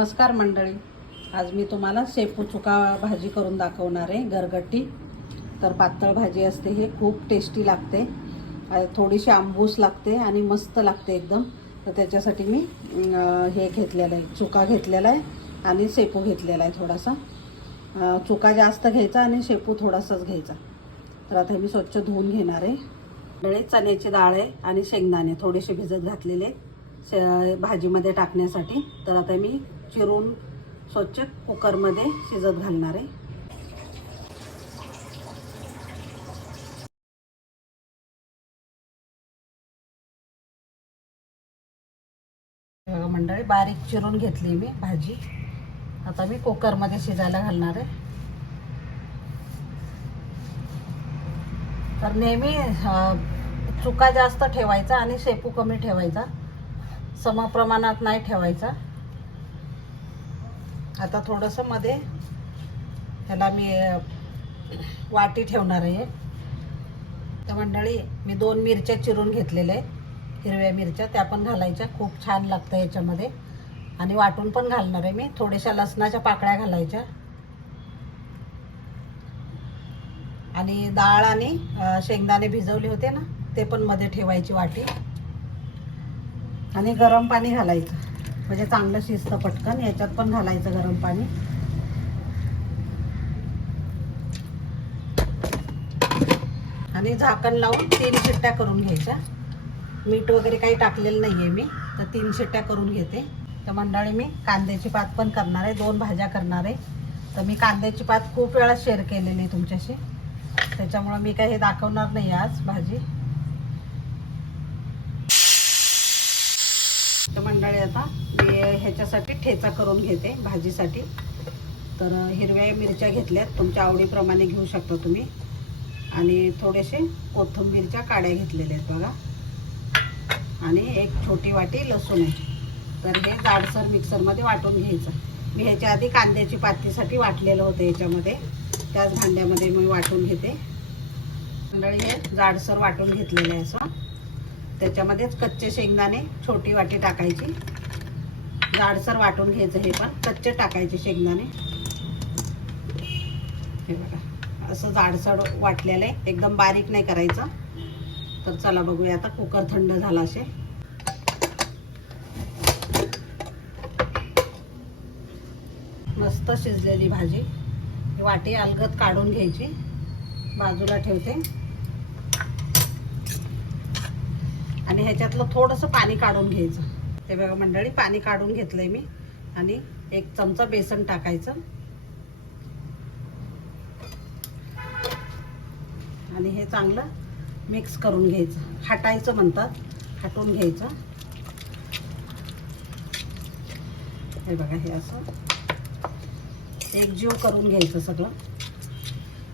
नमस्कार मंडळी. आज मी तुम्हाला शेपू चुका भाजी करून दाखवणार आहे गरगट्टी तर पातळ भाजी असते हे खूप टेस्टी लागते. थोडीशी आंबूस लागते आणि मस्त लागते एकदम. तर त्याच्यासाठी मी हे घेतलेलं आहे चुका घेतलेला आहे आणि शेपू घेतलेला आहे थोडासा. चुका जास्त घ्यायचा आणि शेपू थोडासाच घ्यायचा. तर आता मी स्वच्छ धुवून घेणार आहे. मंडळी चण्याची डाळ आहे आणि शेंगदाणे थोडेसे भिजत घातलेले शे भाजीमध्ये टाकण्यासाठी. तर आता मी चिरून स्वच्छ कुकरमध्ये शिजत घालणार आहे. मंडळी बारीक चिरून घेतली मी भाजी. आता मी कुकरमध्ये शिजायला घालणार आहे. तर नेहमी चुका जास्त ठेवायचा आणि शेपू कमी ठेवायचा. समप्रमाणात नाही ठेवायचा. आता थोडंसं मध्ये त्याला मी वाटी ठेवणार आहे. तर मंडळी मी दोन मिरच्या चिरून घेतलेल्या आहेत. हिरव्या मिरच्या त्या पण घालायच्या. खूप छान लागतं याच्यामध्ये. आणि वाटून पण घालणार आहे मी. थोड्याशा लसणाच्या पाकळ्या घालायच्या. आणि डाळ आणि शेंगदाणे भिजवले होते ना ते पण मध्ये ठेवायची वाटी. आणि गरम पाणी घालायचं. म्हणजे चांगलं शिजतं पटकन याच्यात पण घालायचं गरम पाणी. आणि झाकण लावून तीन शिट्ट्या करून घ्यायच्या. मीठ वगैरे काही टाकलेलं नाही आहे मी तर तीन शिट्ट्या करून घेते. तर मंडळी मी कांद्याची पात पण करणार आहे दोन भाज्या करणार आहे. तर मी कांद्याची पात खूप वेळा शेअर केलेली आहे तुमच्याशी. त्याच्यामुळं मी काही हे दाखवणार नाही आज भाजी. आहे आता. मी ह्याच्यासाठी ठेचा करून घेते भाजीसाठी. तर हिरव्या मिरच्या घेतल्यात. तुमच्या आवडीप्रमाणे घेऊ शकता तुम्ही. आणि थोडेसे कोथिंबीरच्या काड्या घेतलेल्या आहेत बघा. आणि एक छोटी वाटी लसूण आहे. तर हे जाडसर मिक्सरमध्ये वाटून घ्यायचं. मी ह्याच्या आधी कांद्याची पातीसाठी वाटलेलं होतं याच्यामध्ये. त्याच भांड्यामध्ये मी वाटून घेते. मंडळी हे जाडसर वाटून घेतलेलं आहे असं. त्याच्यामध्येच कच्चे शेंगदाणे छोटी वाटी टाकायची. जाडसर वाटून घ्यायचं हे पण कच्चे टाकायचे शेंगदाणे. हे बघा असं जाडसर वाटलेलं आहे एकदम बारीक नाही करायचं. तर चला बघूया आता कुकर थंड झाला असे मस्त शिजलेली भाजी. वाटी अलगद काढून घ्यायची. बाजूला ठेवते. आणि ह्याच्यातलं थोडंसं पाणी काढून घ्यायचं. ते बघा मंडळी पाणी काढून घेतलंय मी. आणि एक चमचा बेसन टाकायचं. आणि हे चांगलं मिक्स करून घ्यायचं. हटायचं म्हणतात. हटून घ्यायचं. हे बघा हे असं. एकजीव करून घ्यायचं सगळं.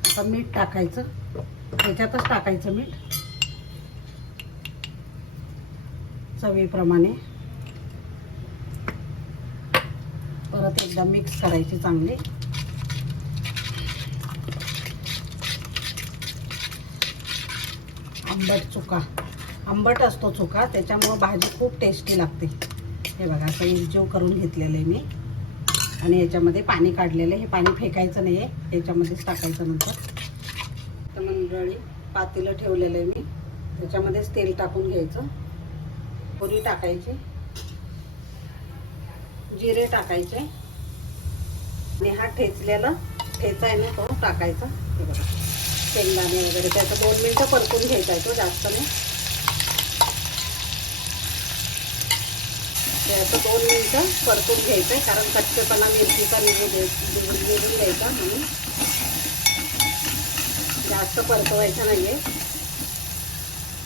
आता मीठ टाकायचं. त्याच्यातच टाकायचं मीठ. चवीप्रमाणे. परत एकदा मिक्स करायची चांगली. आंबट चुका. आंबट असतो चुका त्याच्यामुळं भाजी खूप टेस्टी लागते. हे बघा असं इरजीव करून घेतलेलं आहे मी. आणि याच्यामध्ये पाणी काढलेलं आहे. हे पाणी फेकायचं नाही आहे याच्यामध्येच टाकायचं नंतर. तर मंडळी पातेलं ठेवलेलं आहे मी. त्याच्यामध्येच तेल टाकून घ्यायचं. पुरी टाकायची जिरे टाकायचे आणि हा ठेचलेला ठेचा आहे ना तो टाकायचा. हे बघा शेंगदाणे वगैरे त्याचं दोन मिनटं परतून घ्यायचा आहे तो जास्त नाही त्याचं दोन मिनटं परतून घ्यायचं आहे कारण कच्चेपणा मिरचीचा निघू दे निघून निघून द्यायचा म्हणून. जास्त परतवायचं नाही आहे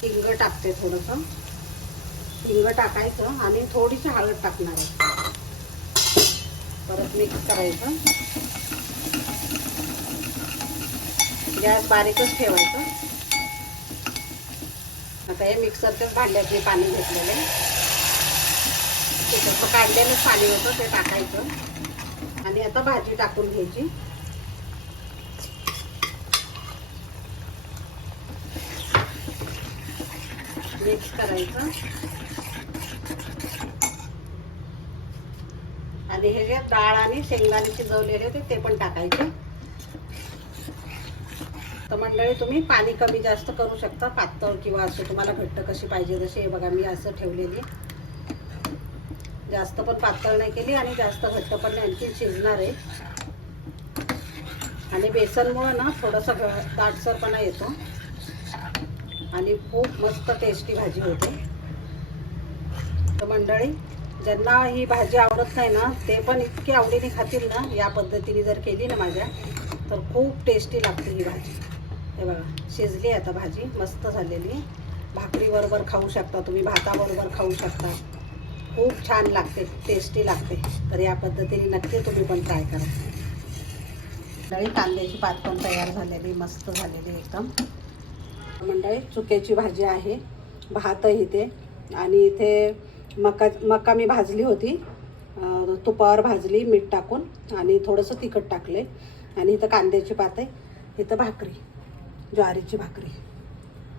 हिंग टाकते थोडंसं. हिंग टाकायचं आणि थोडीशी हळद टाकणार आहे. परत मिक्स करायचं. गॅस बारीकच ठेवायचं. आता हे मिक्सरच्याच भांड्यात मी पाणी घेतलेलं आहे. त्याच्यात काढलेलं पाणी होतं ते टाकायचं. आणि आता भाजी टाकून घ्यायची. मिक्स करायचं. आणि हे जे डाळ आणि शेंगदाणे शिजवलेले होते ते पण टाकायचे. तर मंडळी तुम्ही पाणी कमी जास्त करू शकता पातळ किंवा असं तुम्हाला घट्ट कशी पाहिजे तशी हे बघा मी असं ठेवलेली. जास्त पण पातळ नाही केली आणि जास्त घट्ट पण नाही आणखी शिजणार आहे. आणि बेसनमुळं ना थोडंसं दाटसरपणा येतो. आणि खूप मस्त टेस्टी भाजी होते. तर मंडळी ज्यांना ही भाजी आवडत नाही ना ते पण इतकी आवडीने खातील ना या पद्धतीने जर केली ना माझ्या तर खूप टेस्टी लागते ही भाजी. हे बघा शिजली आता भाजी मस्त झालेली. भाकरीबरोबर खाऊ शकता तुम्ही भाताबरोबर खाऊ शकता. खूप छान लागते टेस्टी लागते. तर या पद्धतीने नक्की तुम्ही पण ट्राय करा. मंडळी कांद्याची पात पण तयार झालेली मस्त झालेली एकदम. मंडळी चुक्याची भाजी आहे. भातही ते. आणि इथे मका मका मी भाजली होती. तुपावर भाजली मीठ टाकून आणि थोडंसं तिखट टाकले आणि इथं कांद्याची पात आहे इथं भाकरी ज्वारीची भाकरी.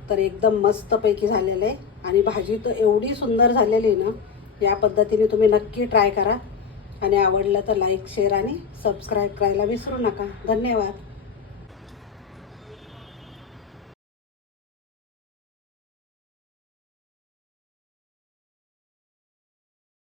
तर एकदम मस्तपैकी झालेलं आहे. आणि भाजी तर एवढी सुंदर झालेली आहे ना या पद्धतीने तुम्ही नक्की ट्राय करा. आणि आवडलं तर लाईक शेअर आणि सबस्क्राईब करायला विसरू नका. धन्यवाद.